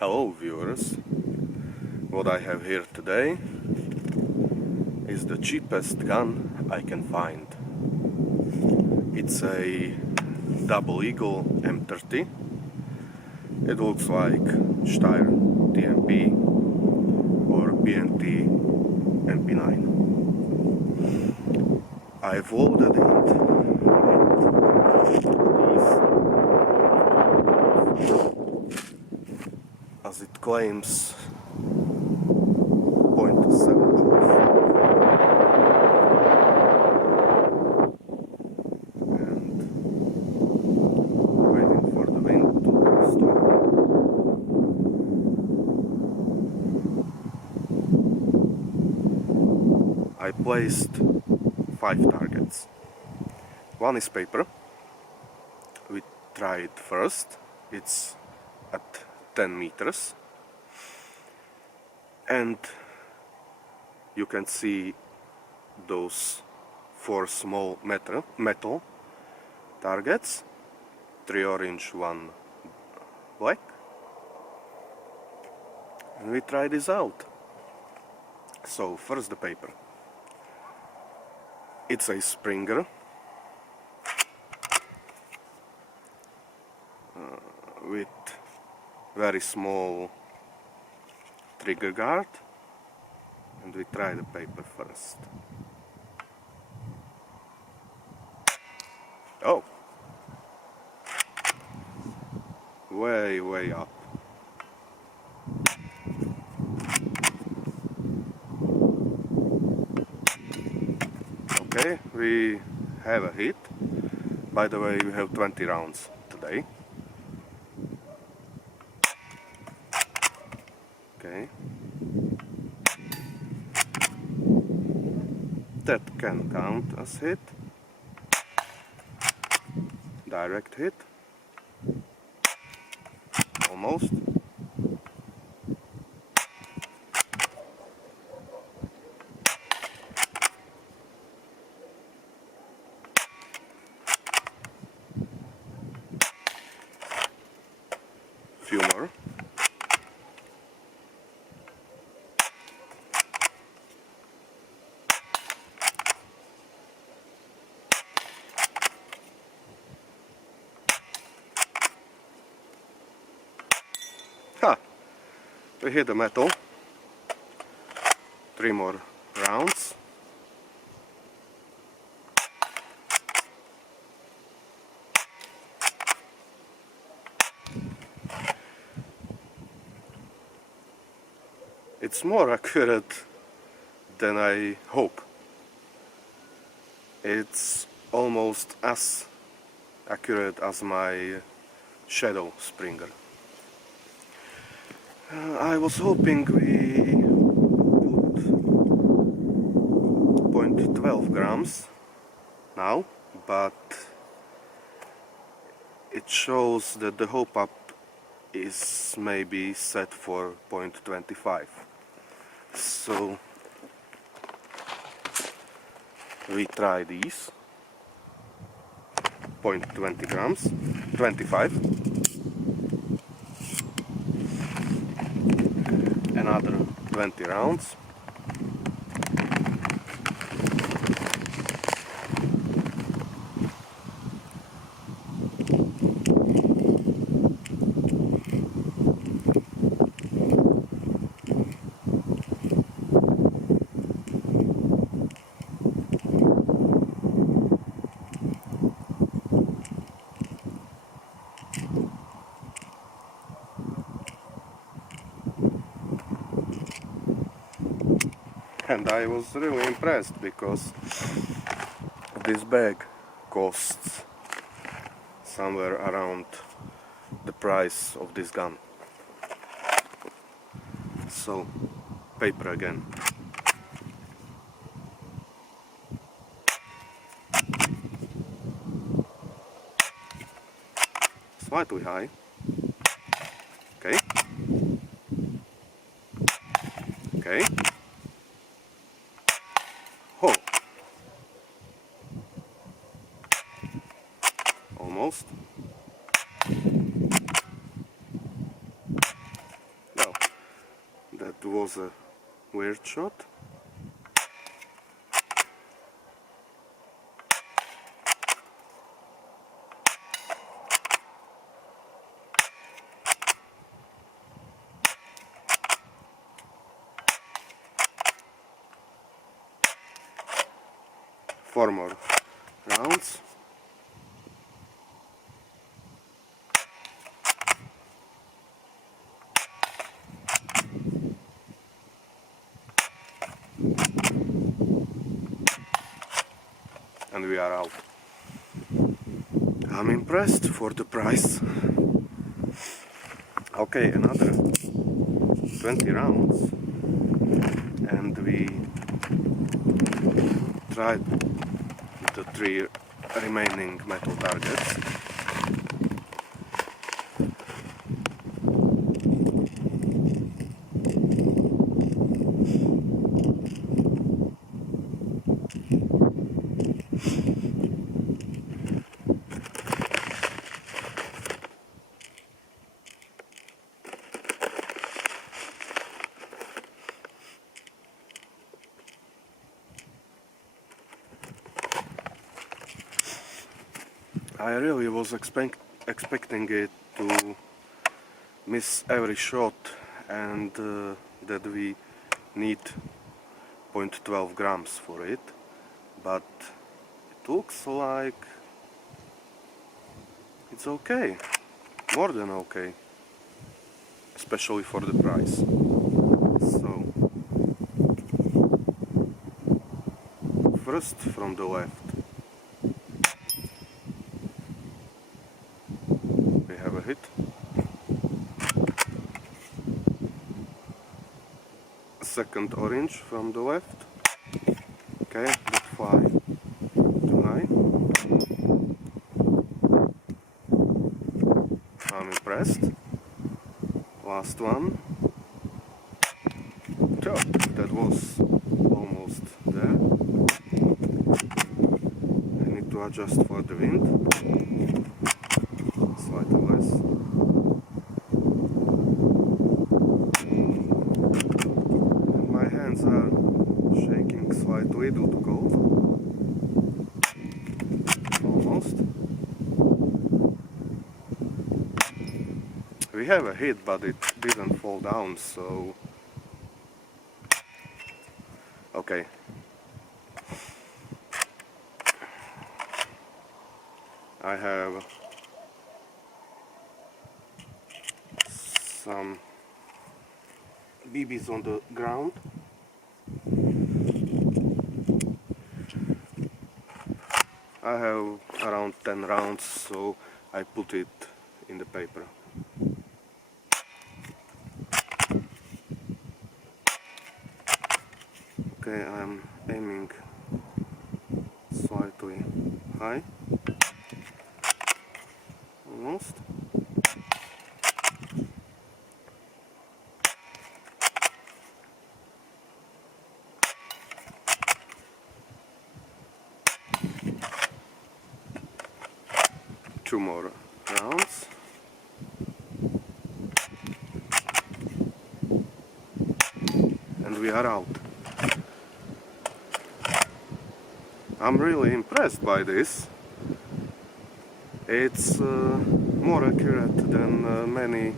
Hello viewers, what I have here today is the cheapest gun I can find. It's a Double Eagle M30. It looks like Steyr TMP or BNT MP9. I've loaded it with these, as it claims 0.7 joules, and waiting for the wind to stop. I placed 5 targets. One is paper. We tried first. It's at 10 meters, and you can see those 4 small metal targets, 3 orange, 1 black, and we try this out. So first the paper. It's a Springer with very small trigger guard, and we try the paper first. Oh! Way up. Okay, we have a hit. By the way, we have 20 rounds today. Okay. That can count as hit. Direct hit. Almost. Few more. Ha! We hit the metal. 3 more rounds. It's more accurate than I hope. It's almost as accurate as my Shadow Springer. I was hoping we put 0.12 grams now, but it shows that the hope up is maybe set for 0.25. So we try these 0.20 grams, 25, another 20 rounds. And I was really impressed because this bag costs somewhere around the price of this gun. So, paper again. Slightly high. Okay. Okay. Oh. Almost. was a weird shot. Four more rounds. And we are out. I'm impressed for the price. Okay, another 20 rounds. And we tried the 3 remaining metal targets. I really was expecting it to miss every shot, and that we need 0.12 grams for it, but it looks like it's okay, more than okay, especially for the price. So, first from the left. We have a hit. Second orange from the left. Okay, that fly too high. I'm impressed. Last one. Oh, that was almost there. I need to adjust for the wind. Slightly less. My hands are shaking slightly due to cold. Almost. We have a hit, but it didn't fall down, so... Okay. I have some BBs on the ground. I have around 10 rounds, so I put it in the paper. Okay, I'm aiming slightly high. Almost. Two more rounds. And we are out. I'm really impressed by this. It's more accurate than many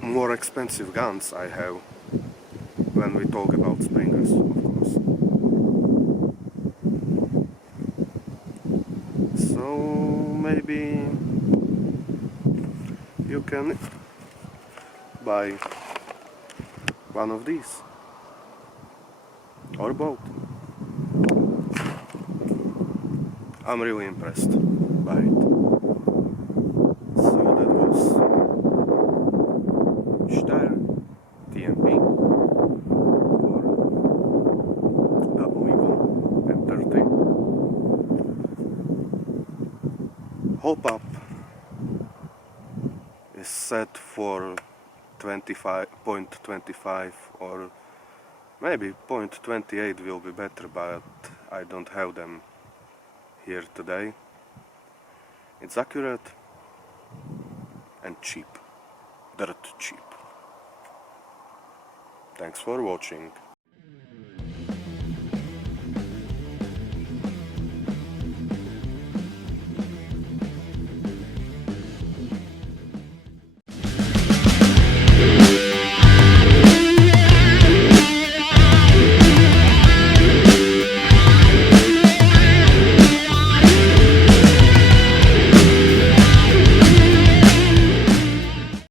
more expensive guns I have when we talk about springers, of course. So maybe you can buy one of these or both. I'm really impressed by it. So that was Steyr TMP for double eagle and 30. Hop up is set for 25.25 or maybe 0.28 will be better, but I don't have them here today. It's accurate and cheap, dirt cheap. Thanks for watching.